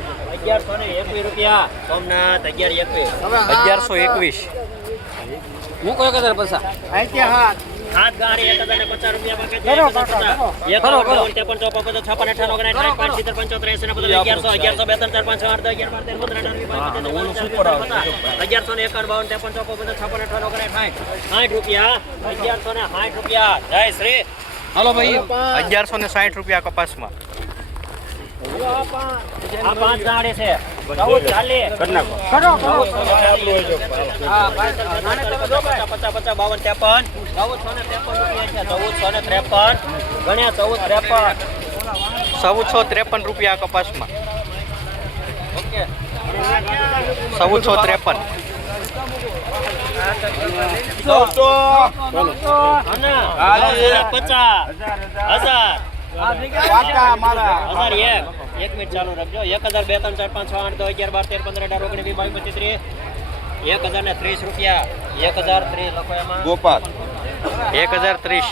1121 રૂપિયા સોમનાથ 1121 મૂકો 1050 અહીંથી હાથ ગાડી 1050 રૂપિયા માંગે છે 1160 રૂપિયા જય શ્રી હાલો ભાઈ 1160 રૂપિયા કપાસમાં. આ પાંચ ગાડી છે 1440 કરી નાખો હા 50 52 53 1453 ગણ્યા 1453 રૂપિયા કપાસમાં. ઓકે 1453 એક મિનિટ ચાલુ રાખજો 1000 2 3 4 5 6 8 10 11 12 13 15 18 19 20 25 30 1030 રૂપિયા 1030 લખો એમાં ગોપાલ 1030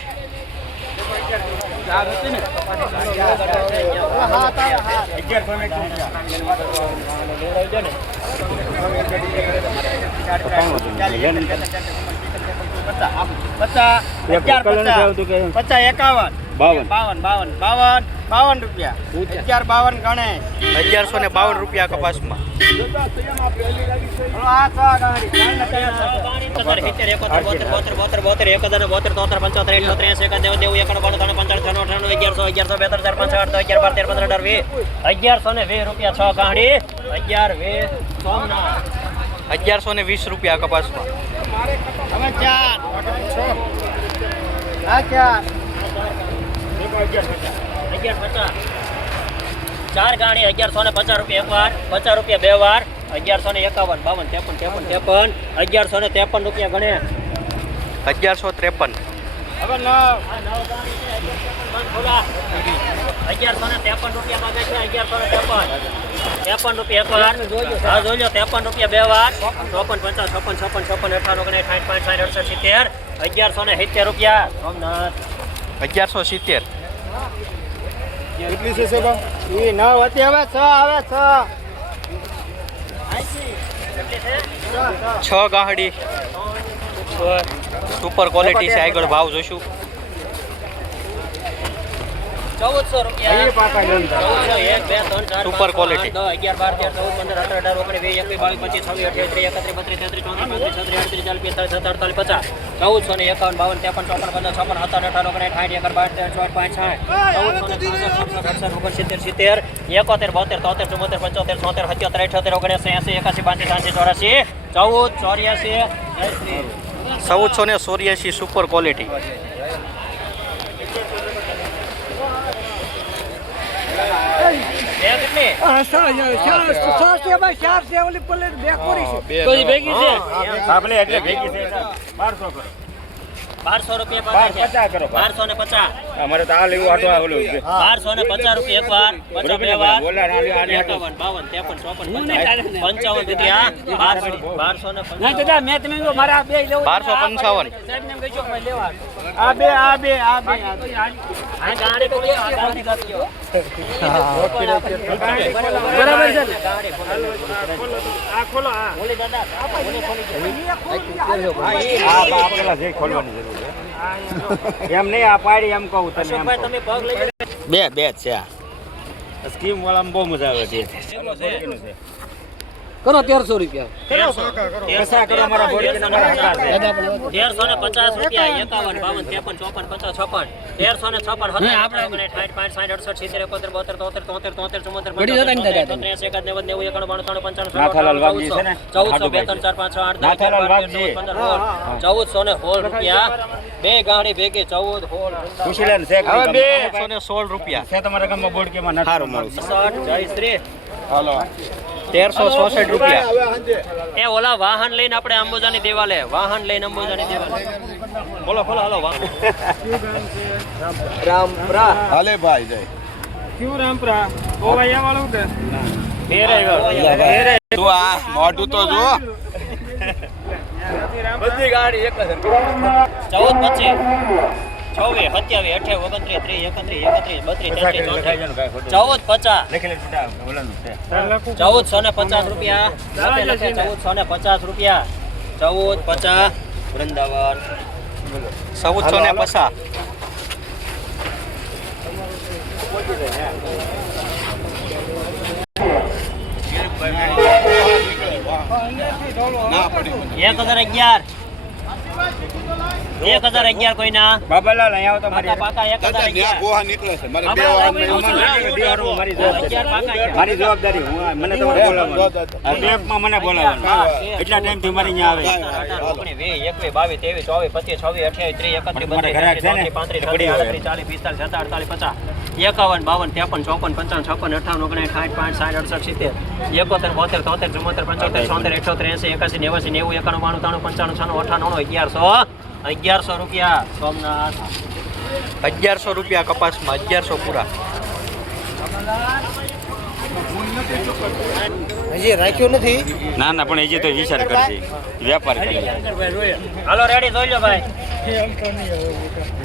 52 રૂપિયા 1152 ગણે 1152 રૂપિયા કપાસમાં. ₹1120 રૂપિયા કપાસમાં. ચાર ગાડી 1150 રૂપિયા એક વાર 50 રૂપિયા બે વાર 1151 52 53 1153 રૂપિયા ગણે 1153 હવે 1153 રૂપિયા માંગે છે 1153 રૂપિયા એક વાર હા જોજો 53 રૂપિયા બે વાર 54 50 56 56 58 59 60 65 60 68 70 1170 રૂપિયા સોમનાથ 1170 કેટલી છે સાહેબ એ ન હતી હવે 6 આવે 6 6 ગાહડી સુપર ક્વોલિટી છે. આગળ ભાવ જોઈશું 1400 રૂપિયા 1400 1 2 3 4 સુપર ક્વોલિટી 10 11 12 13 14 15 18 19 1484 સુપર ક્વોલિટી. ₹1200 રૂપિયા 1250 અમારે તો આ લેવું આટો ઓલું 1250 રૂપિયા એક વાર 50 બે વાર 51 52 53 54 55 1250 ના દાદા મેં તમે મારા બે લેવો 1255 સાહેબ ને ગયો ભાઈ લેવા આ બે આ ગાડી તો આ ગાડી કાપ્યો બરાબર છે આ ખોલો આ ઓલી દાદા આ પેલા જે ખોલવાની જરૂર છે એમ નહીં આ પાડી એમ કહું તને એમ તમે પગ લઈ બે છે આ સ્કીમ વાળામાં બહુ મજા આવે છે કરો 1300 રૂપિયા પૈસા કરો મારા બોડી ના મારા હકાર છે 1350 રૂપિયા 51 52 53 54 55 56 1356 આપણે 60 65 60 68 70 72 73 74 નાથાલાલ વાગજી છે ને 1400 2 3 4 5 6 8 1400 રૂપિયા બે ગાડી ભેગી 14 હોલ ખુશીલાલ છે હવે 216 રૂપિયા છે તમારા ગામમાં બોર્ડ કેમાં નથી સારું મળું 60 જય શ્રી હાલો 1366 રૂપિયા. એ ઓલા વાહન લઈને આપણે અંબોજાની દેવાલે બોલો હાલો રામપરા હાલે ભાઈ જય ક્યું રામપરા ઓ ભાઈ વાળું કે તું આ મોઢું તો જો બધી ગાડી એક જ 1425 24 27 28 29 30 31 32 33 1450 રૂપિયા 1450 રૂપિયા 1450 વૃંદાવન 1450. ના પડી 1011 1011 કોઈના બાબાલાલ અહીંયા આવો તો મારી પાકા 1011 ગોહા નીકળે છે મારે બે મારી જવાબદારી મને તમારે બોલાવવાનું બેંકમાં મને બોલાવવાનું એટલા ટાઈમ થી મારી અહીંયા આવે 19 20 21 22 23 24 25 28 30 31 32 33 34 35 36 47 58 59 60 61 62 63 64 65 76 77 78 79 80 1100 રૂપિયા સોમનાથ 1100 રૂપિયા કપાસમાં 1100 પૂરા. હજી રાખ્યો નથી. ના ના પણ હજી તો વિચાર કરશે વેપાર કરી હાલો રેડી જોઈ લો ભાઈ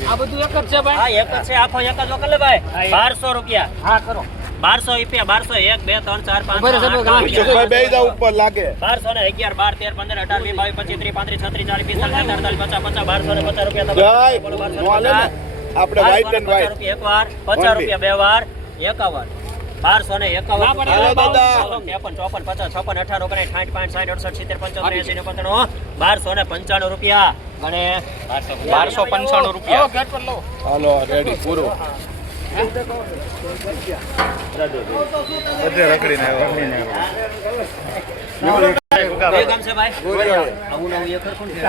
આ બધું એક જ છે ભાઈ હા એક જ છે આખો એક જ વખત લે ભાઈ 1200 રૂપિયા હા કરો 1200 રૂપિયા 1200 1 2 3 4 5 બરાબર, બરાબર. વિશુભાઈ બે જા ઉપર લાગે 1200 ને 11 12 13 15 18 20 25 30 35 36 40 45 50 1250 રૂપિયા જય. બોલો, 1250 નો હાલે ને? આપણે white and white. એક વાર 50 રૂપિયા બે વાર 51 1200 ને 51 હાલો દાદા. 53 54 50 56 58 59 60 65 60 85 85 1295 રૂપિયા ગણે 1295 રૂપિયા. હાલો રેડી પૂરું. બધે રખડીને કયું ગામ છે ભાઈ આવું નવું એક સરખું છે.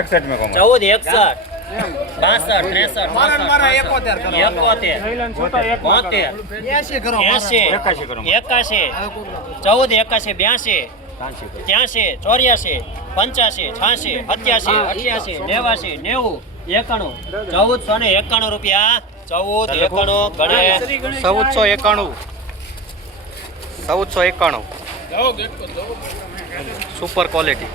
61 में कहूँ 14 61 62 63 71 72 81 करूँ 81 14 81 82 83 84 85 86 87 88 89 91 1491 રૂપિયા 1491 ગણે 1491. 1491 સુપર ક્વોલિટી.